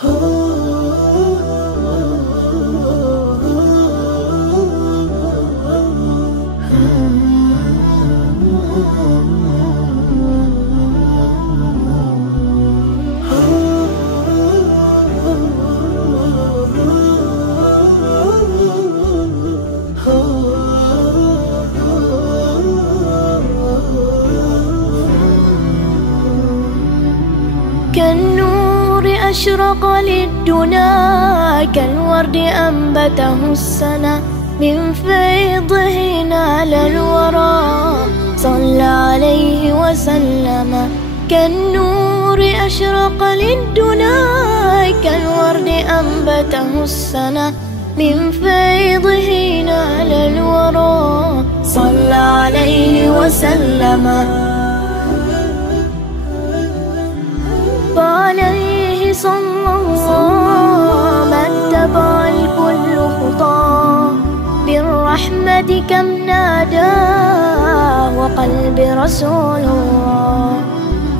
كالنور أشرق للدنا، كالورد أنبته السنا، من فيضه نال الورى صلى عليه وسلم. كالنور أشرق للدنا، كالورد أنبته السنا، من فيضه نال الورى صلى عليه وسلم. فعليه صلى الله ما اتبع الكل خطاه، بالرحمة كم نادى وقلب رسول الله.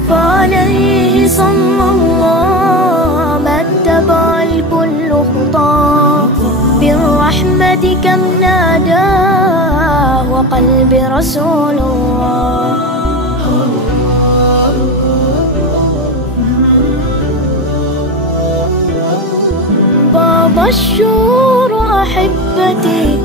فعليه صلى الله ما اتبع الكل خطاه، بالرحمة كم نادى وقلب رسول الله. بعض الشهور أحبتي